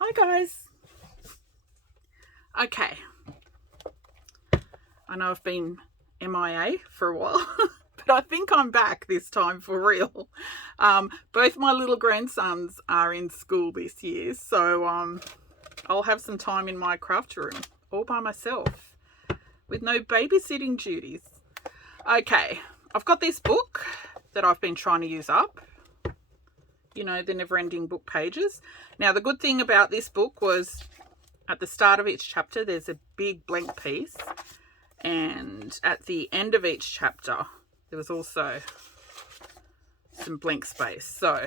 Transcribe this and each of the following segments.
Hi guys. Okay, I know I've been MIA for a while, but I think I'm back this time for real. Both my little grandsons are in school this year, so I'll have some time in my craft room all by myself with no babysitting duties. Okay, I've got this book that I've been trying to use up. You know, the never-ending book pages. Now, the good thing about this book was at the start of each chapter, there's a big blank piece. And at the end of each chapter, there was also some blank space. So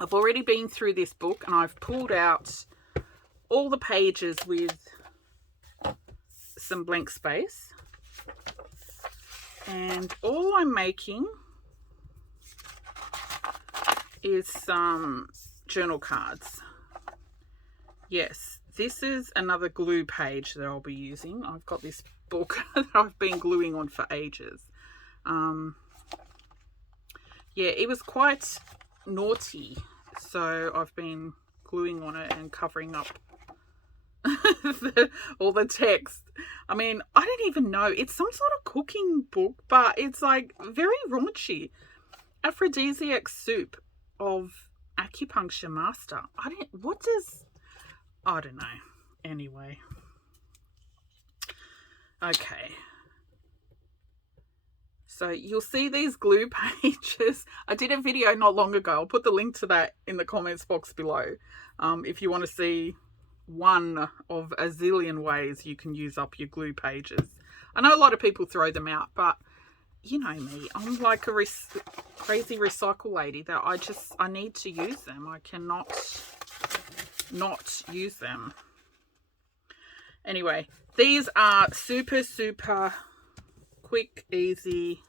I've already been through this book and I've pulled out all the pages with some blank space. And all I'm making is some journal cards. Yes, this is another glue page that I'll be using. I've got this book that I've been gluing on for ages. Yeah, it was quite naughty, so I've been gluing on it and covering up all the text. I mean, I don't even know. It's some sort of cooking book, but it's like very raunchy. Aphrodisiac soup of acupuncture master. I don't know. Anyway. Okay. So you'll see these glue pages. I did a video not long ago. I'll put the link to that in the comments box below. If you want to see one of a zillion ways you can use up your glue pages. I know a lot of people throw them out, but you know me. I'm like a crazy recycle lady that I need to use them. I cannot not use them. Anyway, these are super quick, easy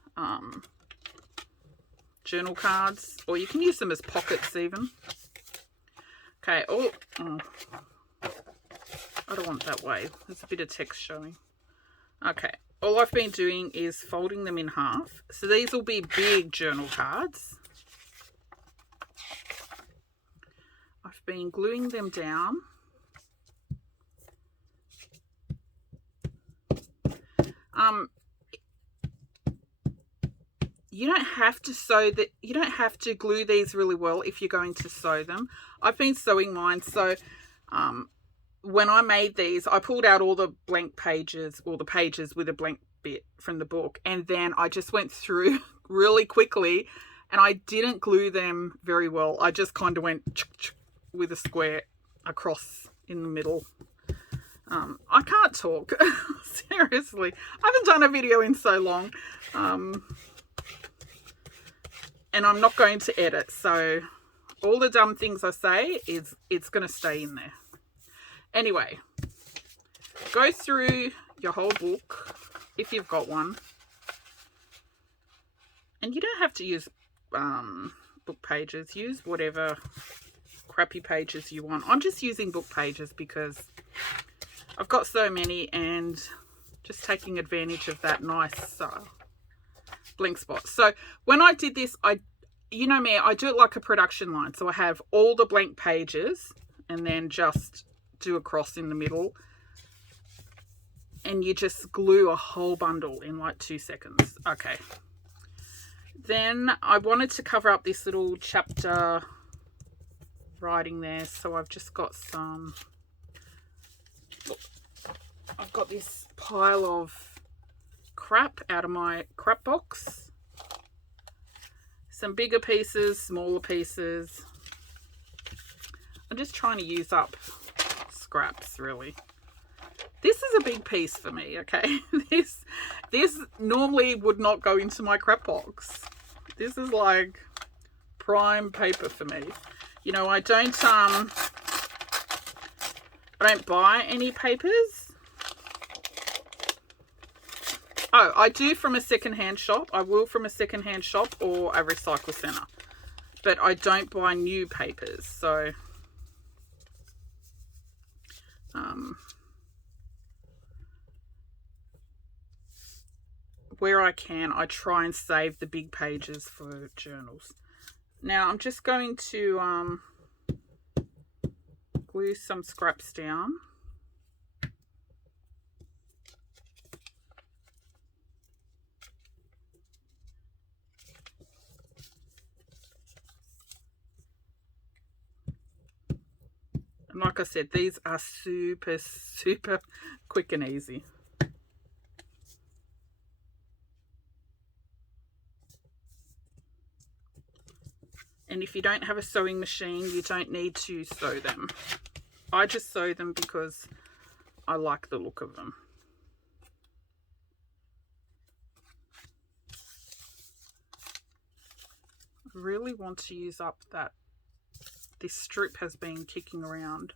journal cards, or you can use them as pockets even. Okay, I don't want that way. There's a bit of text showing. Okay, all I've been doing is folding them in half. So these will be big journal cards. I've been gluing them down. You don't have to you don't have to glue these really well if you're going to sew them. I've been sewing mine, so when I made these, I pulled out all the blank pages, or the pages with a blank bit from the book, and then I just went through really quickly, and I didn't glue them very well. I just kind of went with a square across in the middle. I can't talk. Seriously. I haven't done a video in so long. And I'm not going to edit, so all the dumb things I say it's going to stay in there. Anyway, go through your whole book if you've got one. And you don't have to use book pages. Use whatever crappy pages you want. I'm just using book pages because I've got so many and just taking advantage of that nice blank spot. So when I did this, you know me, I do it like a production line. So I have all the blank pages and then just do a cross in the middle. And you just glue a whole bundle in like 2 seconds. Okay. Then I wanted to cover up this little chapter writing there. So I've just got I've got this pile of crap out of my crap box. Some bigger pieces, smaller pieces. I'm just trying to use up scraps, really. This is a big piece for me, okay? This normally would not go into my crap box. This is like prime paper for me. You know, I don't buy any papers. Oh, I do from a secondhand shop. I will from a secondhand shop or a recycle centre. But I don't buy new papers. So, where I can, I try and save the big pages for journals. Now, I'm just going to glue some scraps down. And like I said, these are super, super quick and easy. And if you don't have a sewing machine, you don't need to sew them. I just sew them because I like the look of them. I really want to use up that. This strip has been kicking around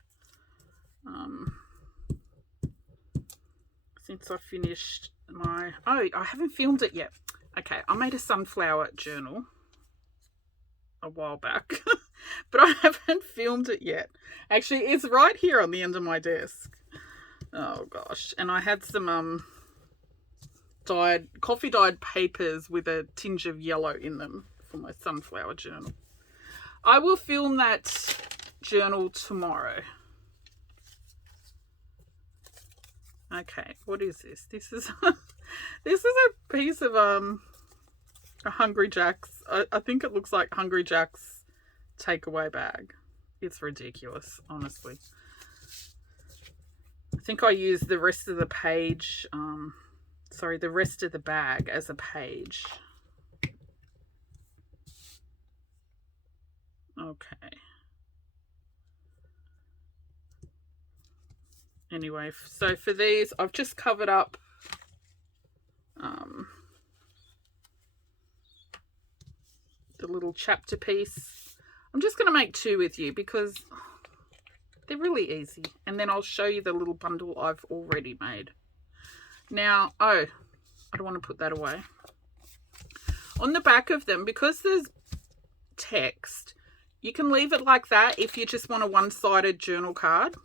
since I finished my... Oh, I haven't filmed it yet. Okay, I made a sunflower journal a while back, but I haven't filmed it yet. Actually, it's right here on the end of my desk. Oh gosh. And I had some coffee dyed papers with a tinge of yellow in them for my sunflower journal. I will film that journal tomorrow. Okay, what is this? This is this is a piece of a Hungry Jack's. I think it looks like Hungry Jack's takeaway bag. It's ridiculous, honestly. I think I used the rest of the page, the rest of the bag as a page. Okay. Anyway, so for these, I've just covered up the little chapter piece. I'm just going to make two with you because they're really easy. And then I'll show you the little bundle I've already made. Now, oh, I don't want to put that away. On the back of them, because there's text, you can leave it like that if you just want a one-sided journal card.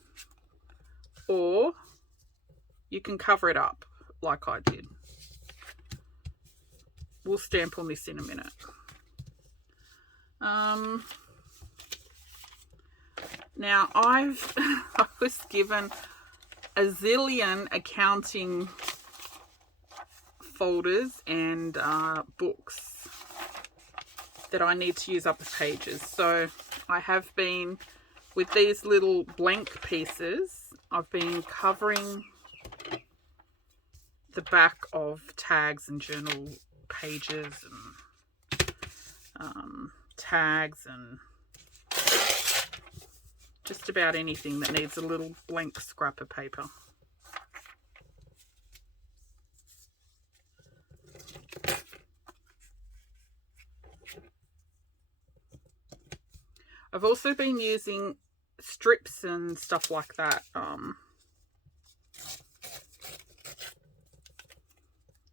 Or you can cover it up like I did. We'll stamp on this in a minute. Now I was given a zillion accounting folders and books that I need to use up the pages. So I have been, with these little blank pieces, I've been covering the back of tags and journal pages and tags and just about anything that needs a little blank scrap of paper. I've also been using strips and stuff like that.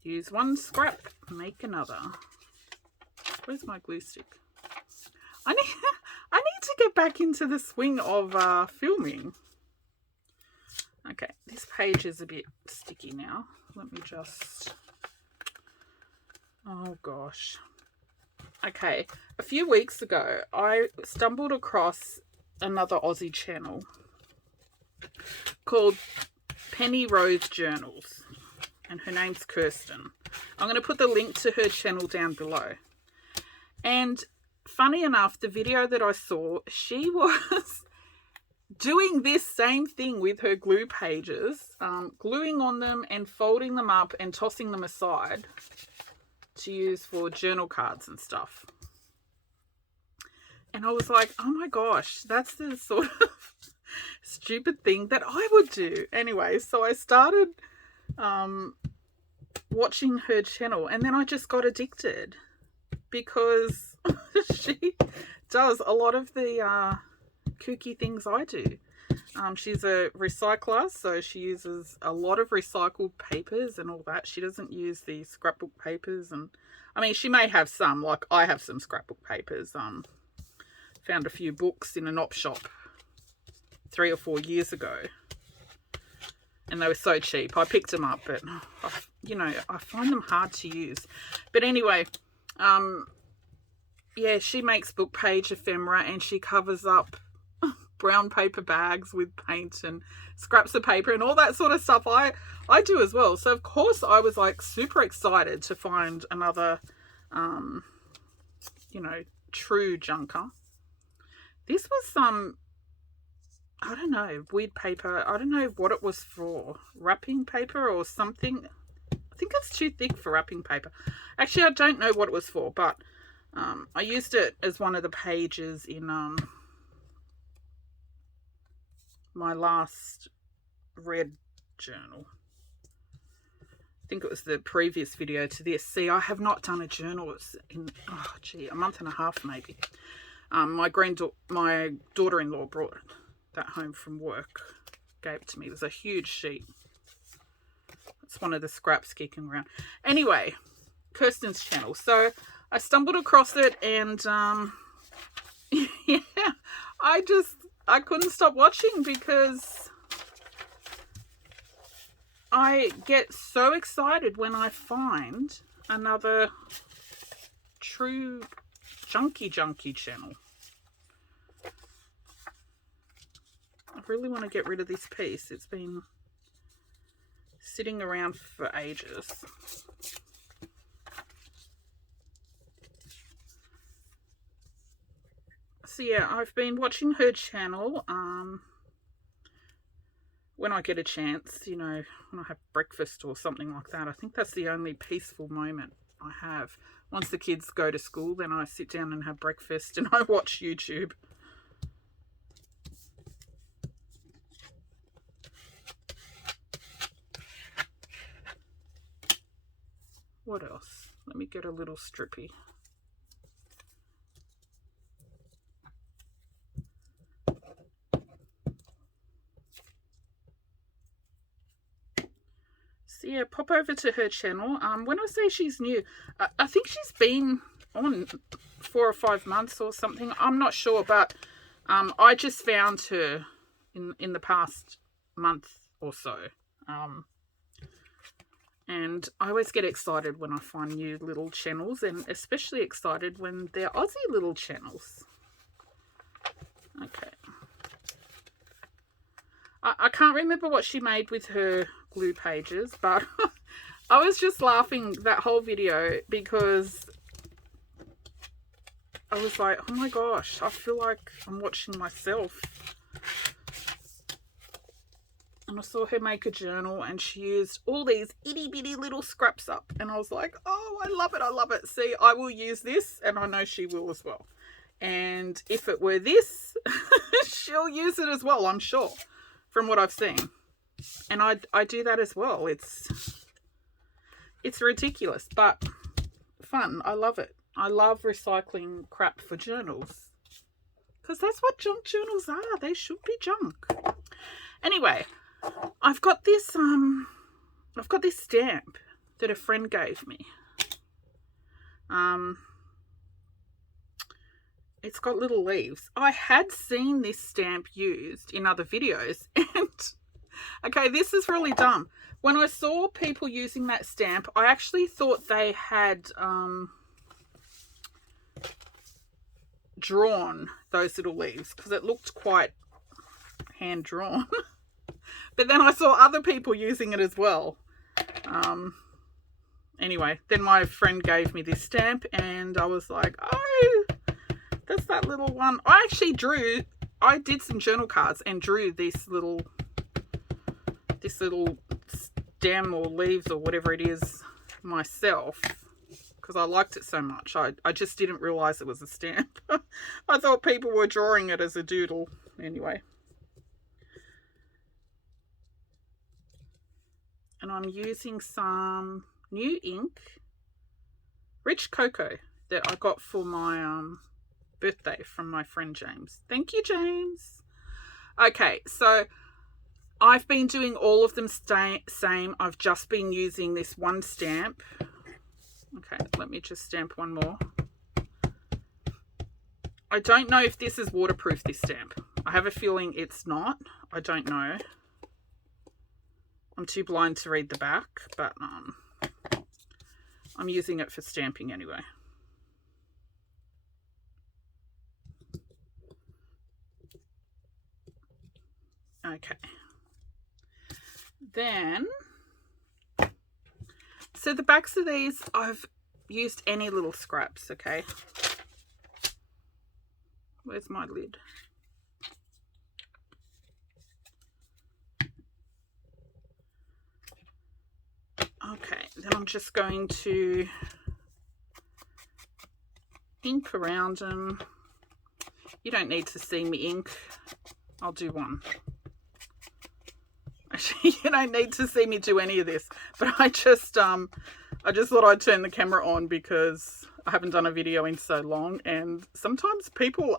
Use one scrap, make another. Where's my glue stick? I need to get back into the swing of filming. Okay, this page is a bit sticky now. Let me just... Oh gosh. Okay, a few weeks ago, I stumbled across another Aussie channel called Penny Rose Journals, and her name's Kirsten. I'm going to put the link to her channel down below. And funny enough, the video that I saw, she was doing this same thing with her glue pages, gluing on them and folding them up and tossing them aside to use for journal cards and stuff. And I was like, oh my gosh, that's the sort of stupid thing that I would do. Anyway, so I started watching her channel, and then I just got addicted because she does a lot of the kooky things I do. She's a recycler, so she uses a lot of recycled papers and all that. She doesn't use the scrapbook papers, and I mean, she may have some, like I have some scrapbook papers. Found a few books in an op shop 3 or 4 years ago, and they were so cheap. I picked them up, but you know, I find them hard to use. But anyway, yeah, she makes book page ephemera, and she covers up brown paper bags with paint and scraps of paper and all that sort of stuff. I do as well. So of course I was like super excited to find another, you know, true junker. This was some, I don't know, weird paper. I don't know what it was for. Wrapping paper or something. I think it's too thick for wrapping paper. Actually, I don't know what it was for, but I used it as one of the pages in my last red journal. I think it was the previous video to this. See, I have not done a journal in, oh gee, a month and a half maybe. My daughter-in-law brought that home from work, gave it to me. It was a huge sheet. It's one of the scraps kicking around. Anyway, Kirsten's channel. So I stumbled across it and yeah, I couldn't stop watching because I get so excited when I find another true junky channel. I really want to get rid of this piece. It's been sitting around for ages. So yeah, I've been watching her channel when I get a chance, you know, when I have breakfast or something like that. I think that's the only peaceful moment I have. Once the kids go to school, then I sit down and have breakfast and I watch YouTube. What else? Let me get a little strippy. So yeah, pop over to her channel. When I say she's new, I think she's been on 4 or 5 months or something. I'm not sure, but I just found her in the past month or so. And I always get excited when I find new little channels, and especially excited when they're Aussie little channels. Okay. I can't remember what she made with her glue pages, but I was just laughing that whole video because I was like, oh my gosh, I feel like I'm watching myself. And I saw her make a journal and she used all these itty bitty little scraps up, and I was like, oh, I love it, I love it. See, I will use this, and I know she will as well. And if it were this, she'll use it as well, I'm sure, from what I've seen. And I do that as well. It's ridiculous, but fun. I love it. I love recycling crap for journals, because that's what junk journals are. They should be junk. Anyway, I've got this stamp that a friend gave me. It's got little leaves. I had seen this stamp used in other videos, and okay, this is really dumb. When I saw people using that stamp, I actually thought they had drawn those little leaves, because it looked quite hand drawn. But then I saw other people using it as well. Anyway, then my friend gave me this stamp and I was like, oh, that's that little one. I did some journal cards and drew this little stem or leaves or whatever it is myself, because I liked it so much. I just didn't realize it was a stamp. I thought people were drawing it as a doodle. Anyway. And I'm using some new ink, Rich Cocoa, that I got for my birthday from my friend James. Thank you, James. Okay, so I've been doing all of them same. I've just been using this one stamp. Okay, let me just stamp one more. I don't know if this is waterproof, this stamp. I have a feeling it's not. I don't know. I'm too blind to read the back, but I'm using it for stamping anyway. Okay. Then, so the backs of these, I've used any little scraps, okay? Where's my lid? Okay, then I'm just going to ink around them. You don't need to see me ink. I'll do one. Actually, you don't need to see me do any of this, but I just thought I'd turn the camera on because I haven't done a video in so long, and sometimes people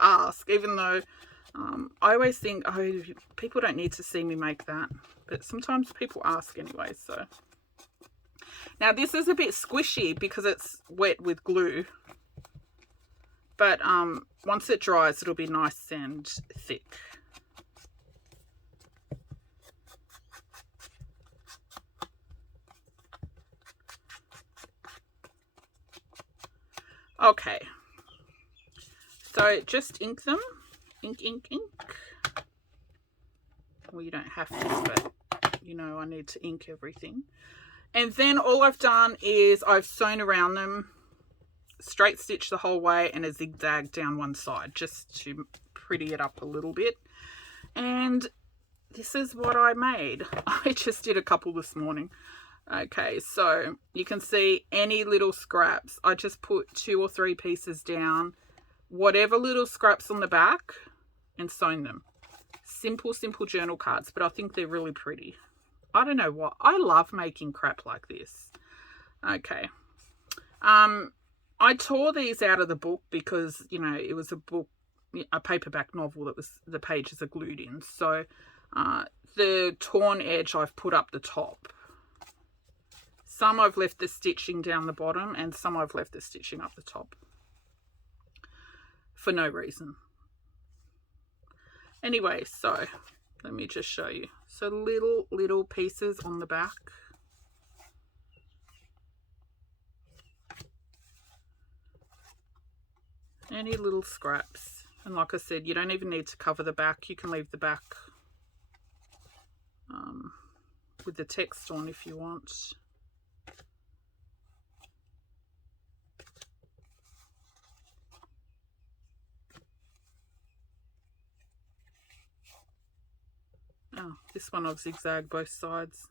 ask, even though I always think, oh, people don't need to see me make that, but sometimes people ask anyway. So now this is a bit squishy because it's wet with glue, but once it dries, it'll be nice and thick. Okay, so just ink them. Ink, ink, ink. Well, you don't have to, but you know I need to ink everything. And then all I've done is I've sewn around them, straight stitch the whole way, and a zigzag down one side just to pretty it up a little bit. And this is what I made. I just did a couple this morning. Okay, so you can see any little scraps. I just put 2 or 3 pieces down, whatever little scraps on the back, and sewn them. Simple journal cards, but I think they're really pretty. I don't know what. I love making crap like this. Okay. I tore these out of the book because, you know, it was a book, a paperback novel that was, the pages are glued in. So the torn edge I've put up the top. Some I've left the stitching down the bottom, and some I've left the stitching up the top for no reason. Anyway, so let me just show you. So little pieces on the back. Any little scraps. And like I said, you don't even need to cover the back. You can leave the back with the text on if you want. Oh, this one I've zigzagged both sides.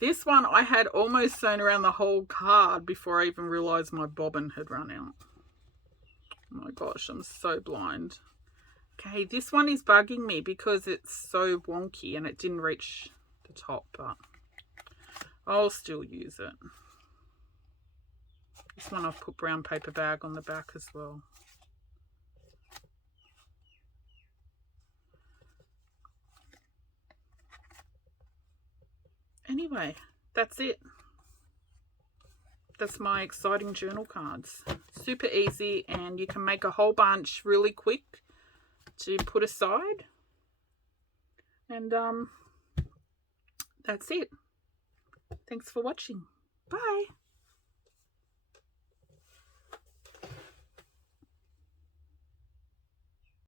This one I had almost sewn around the whole card before I even realised my bobbin had run out. Oh my gosh, I'm so blind. Okay, this one is bugging me because it's so wonky and it didn't reach the top, but I'll still use it. This one I've put brown paper bag on the back as well. Anyway, that's it. That's my exciting journal cards. Super easy, and you can make a whole bunch really quick to put aside. And that's it. Thanks for watching. Bye.